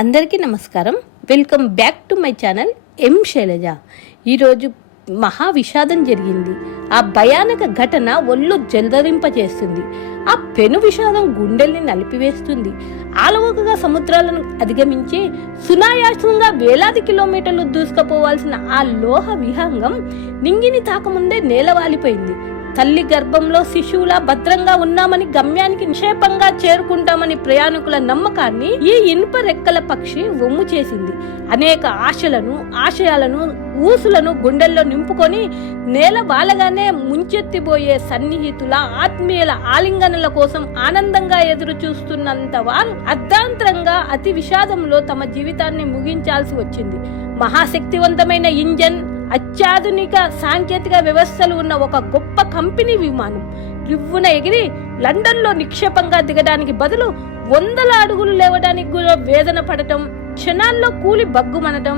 అందరికీ నమస్కారం. Welcome back to my channel M Shailaja. ఈరోజు మహా విషాదం జరిగింది. ఆ భయానక ఘటన ఒళ్ళు జలధరింపజేస్తుంది. ఆ పెను విషాదం గుండెల్ని నలిపివేస్తుంది. ఆలవకగా సముద్రాలను అధిగమించి సునాయాసంగా వేలాది కిలోమీటర్లు దూసుకుపోవాల్సిన ఆ లోహ విహంగం నింగిని తాకముందే నేలవాలిపోయింది. తల్లి గర్భంలో శిశువులా భద్రంగా ఉన్నామని, గమ్యానికి నిక్షేపంగా చేరుకుంటామని ప్రయాణికుల నమ్మకాన్ని ఈ ఇనుప రెక్కల పక్షి వమ్ము చేసింది. అనేక ఆశయాలను ఊసులను గుండెల్లో నింపుకొని నేల వాలగానే ముంచెత్తిపోయే సన్నిహితుల ఆత్మీయుల ఆలింగనల కోసం ఆనందంగా ఎదురు చూస్తున్నంత వారు అర్ధాంతరంగా అతి విషాదంలో తమ జీవితాన్ని ముగించాల్సి వచ్చింది. మహాశక్తివంతమైన ఇంజన్, అత్యాధునిక సాంకేతిక వ్యవస్థలు ఉన్న ఒక గొప్ప కంపెనీ విమానం రివ్వున ఎగిరి లండన్ లో నిక్షేపంగా దిగడానికి బదులు 100 అడుగులు లేవడానికి కూడా వేదన పడటం, క్షణాల్లో కూలి బగ్గుమనటం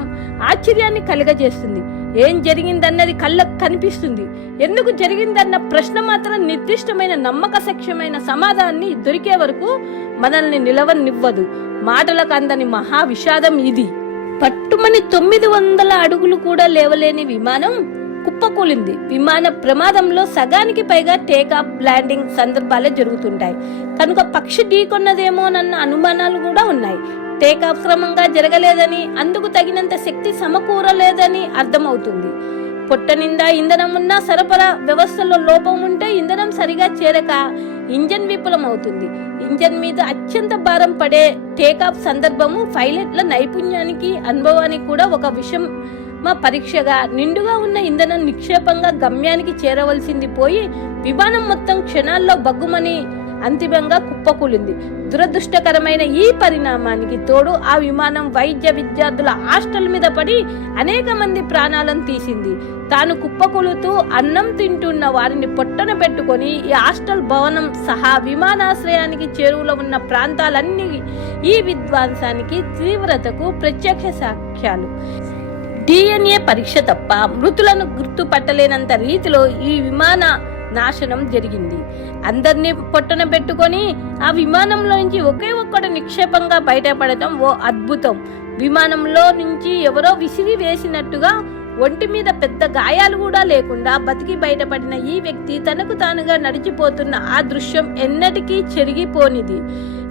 ఆశ్చర్యాన్ని కలుగజేస్తుంది. ఏం జరిగిందన్నది కళ్ళకు కనిపిస్తుంది. ఎందుకు జరిగిందన్న ప్రశ్న మాత్రం నిర్దిష్టమైన నమ్మకసఖ్యమైన సమాధానాన్ని దొరికే వరకు మనల్ని నిలవనివ్వదు. మాటలకు అందని మహా విషాదం ఇది. పట్టుమని 900 అడుగులు కూడా లేవలేని విమానం కుప్పకూలింది. విమాన ప్రమాదంలో సగానికి పైగా టేకాఫ్, ల్యాండింగ్ సందర్భాలే జరుగుతుంటాయి కనుక పక్షి ఢీకొన్నదేమోనన్న అనుమానాలు కూడా ఉన్నాయి. టేకాఫ్ క్రమంగా జరగలేదని, అందుకు తగినంత శక్తి సమకూరలేదని అర్థమవుతుంది. పొట్ట నిండా ఇంధనం ఉన్నా సరఫరా వ్యవస్థలో లోపం ఉంటే ఇంధనం సరిగా చేరక ఇంజన్ విఫలమవుతుంది. ఇంజన్ మీద అత్యంత భారం పడే టేకాఫ్ సందర్భము పైలట్ల నైపుణ్యానికి, అనుభవానికి కూడా ఒక విషమ పరీక్షగా నిండుగా ఉన్న ఇంధనం నిక్షేపంగా గమ్యానికి చేరవలసింది పోయి విమానం మొత్తం క్షణాల్లో బగ్గుమని అంతిమంగా కుప్పకూలింది. దురదృష్టకరమైన ఈ పరిణామానికి తోడు ఆ విమానం వైద్య విద్యార్థుల హాస్టల్ మీద పడి అనేక మంది ప్రాణాలను తీసింది. తాను కుప్పకూలుతూ అన్నం తింటున్న వారిని పొట్టన పెట్టుకొని ఈ హాస్టల్ భవనం సహా విమానాశ్రయానికి చేరువలో ఉన్న ప్రాంతాలన్నీ ఈ విధ్వంసానికి తీవ్రతకు ప్రత్యక్ష సాక్ష్యాలు. DNA పరీక్ష తప్ప మృతులను గుర్తుపట్టలేనంత రీతిలో ఈ విమాన నాశనం జరిగింది. అందరినీ పొట్టన పెట్టుకొని ఆ విమానంలో నుంచి ఒకే ఒక్కడు నిక్షేపంగా బయటపడటం ఓ అద్భుతం. విమానంలో నుంచి ఎవరో విసిరి వేసినట్టుగా ఒంటి మీద పెద్ద గాయాలు కూడా లేకుండా బతికి బయటపడిన ఈ వ్యక్తి తనకు తానుగా నడిచిపోతున్న ఆ దృశ్యం ఎన్నటికీ చెరిగిపోనిది.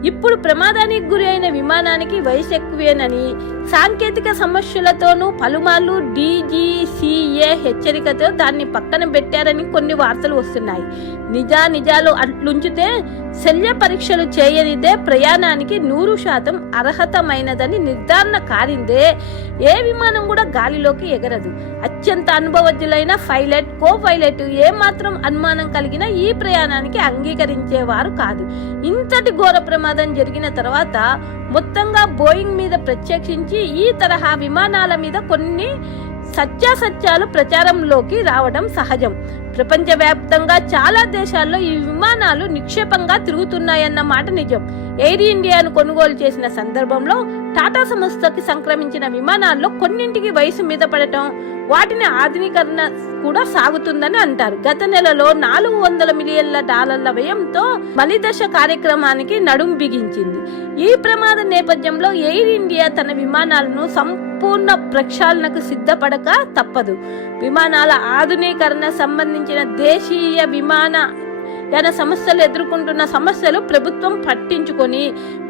ఇప్పుడు ప్రమాదానికి గురి అయిన విమానానికి వయసు ఎక్కువేనని, సాంకేతిక సమస్యలతోనూ పలుమార్లు DGCA హెచ్చరికతో దాన్ని పక్కన పెట్టారని కొన్ని వార్తలు వస్తున్నాయి. నిజాలు అట్లుంచితే శల్య పరీక్షలు చేయనిదే ప్రయాణానికి 100% అర్హతమైనదని నిర్ధారణ కారిందే ఏ విమానం కూడా గాలిలోకి ఎగరదు. అత్యంత అనుభవజ్ఞులైన పైలట్, కో పైలట్ ఏమాత్రం అనుమానం కలిగిన ఈ ప్రయాణానికి అంగీకరించేవారు కాదు. ఇంతటి ఘోర ప్రమాదం జరిగిన తర్వాత మొత్తంగా బోయింగ్ మీద ప్రత్యక్షించి ఈ తరహా విమానాల మీద కొన్ని సత్యాసత్యాలు ప్రచారంలోకి రావడం సహజం. ప్రపంచవ్యాప్తంగా చాలా దేశాల్లో ఈ విమానాలు నిక్షేపంగా తిరుగుతున్నాయన్న మాట నిజం. ఎయిర్ ఇండియాను కొనుగోలు చేసిన సందర్భంలో టాటా సంస్థకి సంక్రమించిన విమానాల్లో కొన్నింటికి వయసు మీద పడటం, వాటిని ఆధునీకరణ కూడా సాగుతుందని అంటారు. గత నెలలో $400 మిలియన్ల వ్యయంతో బలిదశ కార్యక్రమానికి నడుం బిగించింది. ఈ ప్రమాద నేపథ్యంలో ఎయిర్ ఇండియా తన విమానాలను సంపూర్ణ ప్రక్షాళనకు సిద్ధపడక తప్పదు. విమానాల ఆధునీకరణ సంబంధించిన దేశీయ విమానయాన సంస్థలు ఎదుర్కొంటున్న సమస్యలు ప్రభుత్వం పట్టించుకొని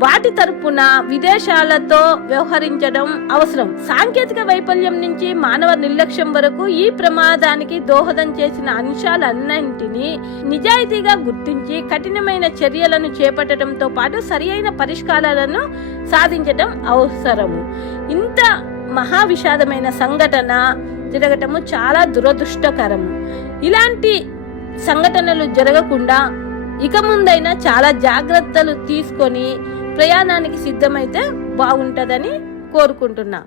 వాటి తరపున విదేశాలతో వ్యవహరించడం అవసరం. సాంకేతిక వైఫల్యం నుంచి మానవ నిర్లక్ష్యం వరకు ఈ ప్రమాదానికి దోహదం చేసిన అంశాలన్నింటినీ నిజాయితీగా గుర్తించి కఠినమైన చర్యలను చేపట్టడంతో పాటు సరియైన పరిష్కారాలను సాధించడం అవసరము. ఇంత మహా విషాదమైన సంఘటన జరగటము చాలా దురదృష్టకరము. ఇలాంటి సంఘటనలు జరగకుండా ఇక ముందైనా చాలా జాగ్రత్తలు తీసుకొని ప్రయాణానికి సిద్ధమైతే బాగుంటుందని కోరుకుంటున్నా.